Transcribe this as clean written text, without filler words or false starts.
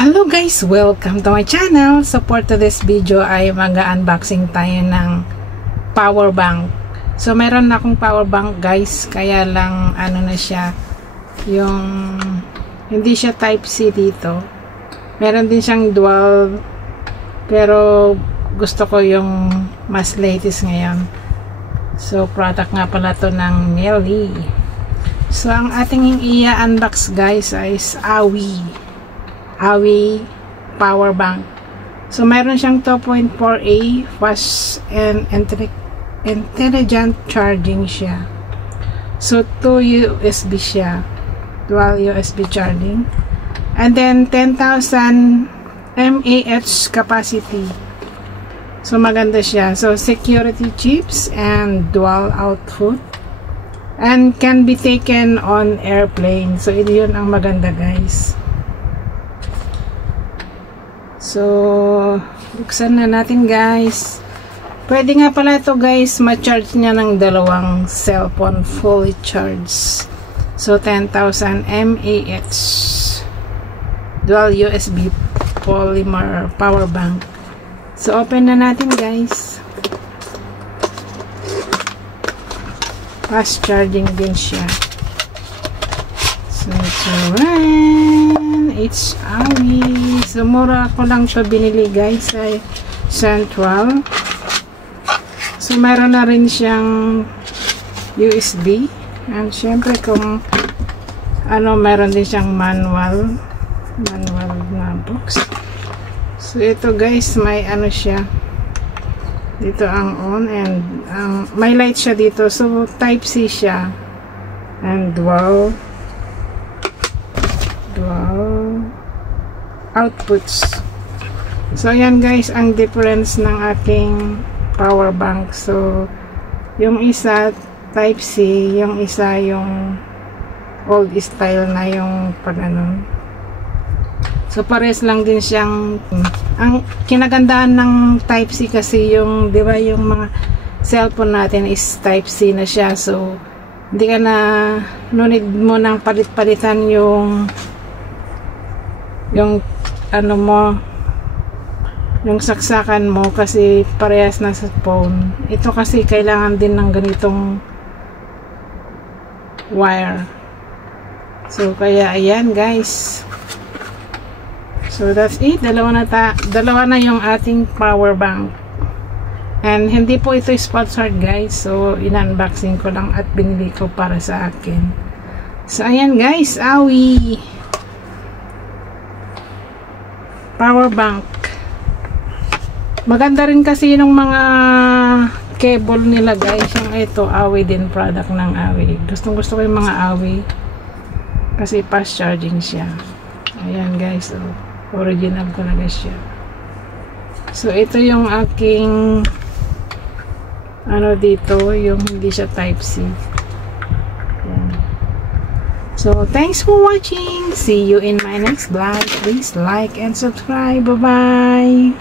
Hello guys! Welcome to my channel. So for today's video ay mag-unboxing tayo ng power bank. So meron na akong power bank guys, kaya lang ano na siya, yung hindi siya type C dito. Meron din siyang dual, pero gusto ko yung mas latest ngayon. So product nga pala to ng Nelly. So ang ating i-unbox guys is AWI power bank. So mayroon siyang 2.4A fast and intelligent charging siya. So 2 USB siya, dual USB charging, and then 10,000 mAh capacity. So maganda siya. So security chips and dual output, and can be taken on airplane. So yun ang maganda guys. So buksan na natin guys. Pwede nga pala ito guys, ma-charge niya ng dalawang cellphone fully charged. So 10,000 mAh dual USB polymer power bank. So open na natin guys. Fast charging din siya. So it's AWI. So mura ko lang siya binili guys sa Central. So meron na rin siyang USB, and syempre kung ano, meron din siyang manual na box. So ito guys, may ano siya dito, ang on, and may light siya dito. So type C siya, and dual outputs. So ayan guys ang difference ng ating power bank. So yung isa type C, yung isa yung old style na yung pag ano. So pares lang din siyang, ang kinagandahan ng type C kasi yung, di ba, yung mga cellphone natin is type C na siya. So hindi ka na, no need mo nang palit-palitan yung ano mo, yung saksakan mo, kasi parehas na sa phone. Ito kasi kailangan din ng ganitong wire. So kaya ayan guys. So that's it. Dalawa na yung ating power bank. And hindi po ito sponsored guys. So in-unboxing ko lang at binili ko para sa akin. So ayan guys, AWI power bank. Maganda rin kasi yung mga cable nila guys. Yung ito, AWI din, product ng AWI. Gustong gusto ko yung mga AWI kasi fast charging siya. Ayan guys, oh, original talaga siya. So ito yung aking ano dito, yung hindi siya type C. Ayan. So thanks for watching. See you in my next vlog. Please like and subscribe. Bye bye.